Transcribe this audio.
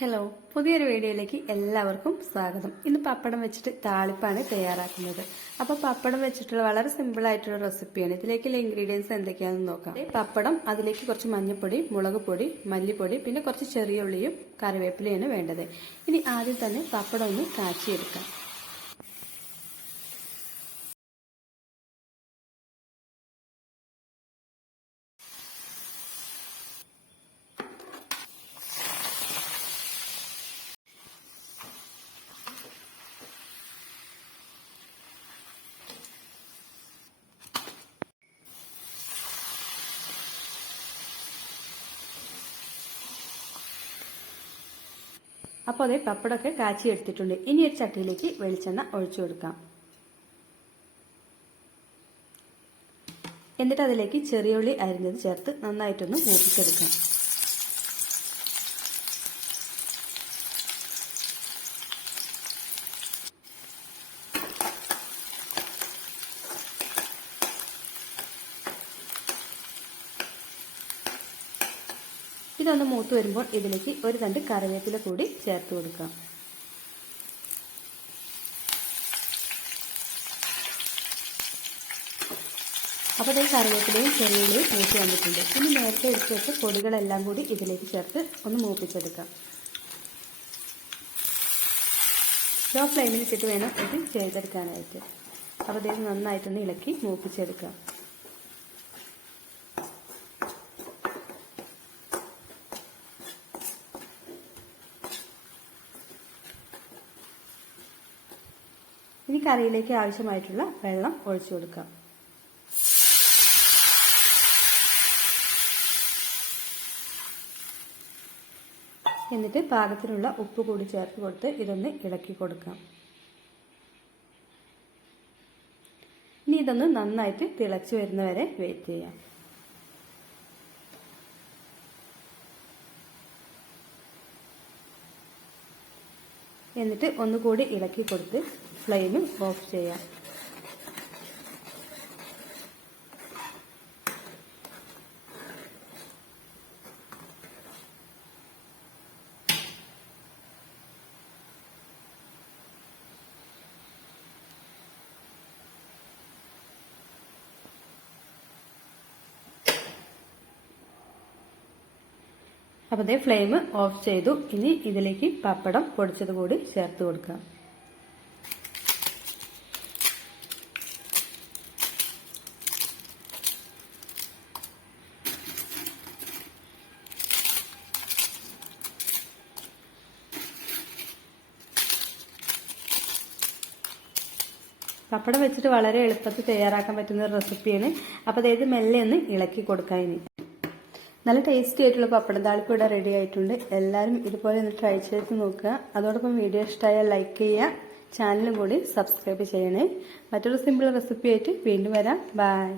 Hello പുതിയൊരു വീഡിയോയിലേക്ക് എല്ലാവർക്കും സ്വാഗതം. ഇന്ന് പപ്പടം വെച്ചിട്ട് താളിപ്പാണ് തയ്യാറാക്കുന്നത്. അപ്പോൾ പപ്പടം വെച്ചിട്ടുള്ള വളരെ സിമ്പിൾ ആയിട്ടുള്ള റെസിപ്പിയാണ് ഇതിലേക്കുള്ള ഇൻഗ്രീഡിയൻസ് എന്തൊക്കെയാണെന്ന് നോക്കാം. പപ്പടം അതിലേക്ക് കുറച്ച് മഞ്ഞൾപ്പൊടി മുളക് പൊടി മല്ലിപ്പൊടി പിന്നെ കുറച്ച് ചെറിയ ഉള്ളിയും കറിവേപ്പിലയാണ് വേണ്ടത്. ഇനി ആദ്യം തന്നെ പപ്പടം ഒന്ന് കാച്ചിയെടുക്കാം. അപ്പോൾ അതേ പപ്പടമൊക്കെ കാച്ചി എടുത്തിട്ടുണ്ട് ഇനി ഒരു ചട്ടിയിലേക്ക് വെളിച്ചെണ്ണ ഒഴിച്ചു കൊടുക്കാം. എന്നിട്ട് അതിലേക്ക് ചെറിയ ഉള്ളി അരിഞ്ഞത് ചേർത്ത് നന്നായിട്ടൊന്ന് മൂപ്പിച്ചെടുക്കാം. ഇതൊന്ന് മൂത്ത് വരുമ്പോൾ ഇതിലേക്ക് ഒരു തണ്ട് കറിവേപ്പില കൂടി ചേർത്ത് കൊടുക്കാം. അപ്പോൾ ഈ കറിവേപ്പിലയും ചെറിയുള്ളിയും മൂത്ത് വന്നിട്ടുണ്ട്. ഇനി നേരത്തെ എടുത്ത് വെച്ച പൊടികളെല്ലാം കൂടി ഇതിലേക്ക് ചേർത്ത് ഒന്ന് മൂപ്പിച്ചെടുക്കാം. ലോ ഫ്ലെയിമിൽ ഇട്ടിട്ട് വേണം ഇത് ചെയ്തെടുക്കാനായിട്ട്. അപ്പോൾ ഇത് നന്നായിട്ടൊന്ന് ഇളക്കി മൂപ്പിച്ചെടുക്കാം. ഇനി കറിയിലേക്ക് ആവശ്യമായിട്ടുള്ള വെള്ളം ഒഴിച്ചു കൊടുക്കാം. എന്നിട്ട് പാകത്തിനുള്ള ഉപ്പ് കൂടി ചേർത്ത് കൊടുത്ത് ഇതൊന്ന് ഇളക്കി കൊടുക്കാം. ഇനി ഇതൊന്ന് നന്നായിട്ട് തിളച്ചു വരുന്നവരെ വെയിറ്റ് ചെയ്യാം. എന്നിട്ട് ഒന്നുകൂടി ഇളക്കി കൊടുത്ത് ഫ്ലെയിം ഓഫ് ചെയ്യാം. അപ്പോൾ ഫ്ലെയിം ഓഫ് ചെയ്തു. ഇനി ഇതിലേക്ക് പപ്പടം പൊടിച്ചത് കൂടി ചേർത്ത് കൊടുക്കാം. പപ്പടം വെച്ചിട്ട് വളരെ എളുപ്പത്തിൽ തയ്യാറാക്കാൻ പറ്റുന്ന ഒരു റെസിപ്പിയാണ്. അപ്പോൾ അതായത് മെല്ലെ ഒന്ന് ഇളക്കി കൊടുക്കാം ഇനി. നല്ല ടേസ്റ്റി ആയിട്ടുള്ള പപ്പടം താളിപ്പ് ഇവിടെ റെഡി ആയിട്ടുണ്ട്. എല്ലാവരും ഇതുപോലെ ഒന്ന് ട്രൈ ചെയ്ത് നോക്കുക. അതോടൊപ്പം വീഡിയോ ഇഷ്ടമായാൽ ലൈക്ക് ചെയ്യുക. ചാനലും കൂടി സബ്സ്ക്രൈബ് ചെയ്യണേ. മറ്റൊരു സിമ്പിൾ റെസിപ്പി ആയിട്ട് വീണ്ടും വരാം. ബൈ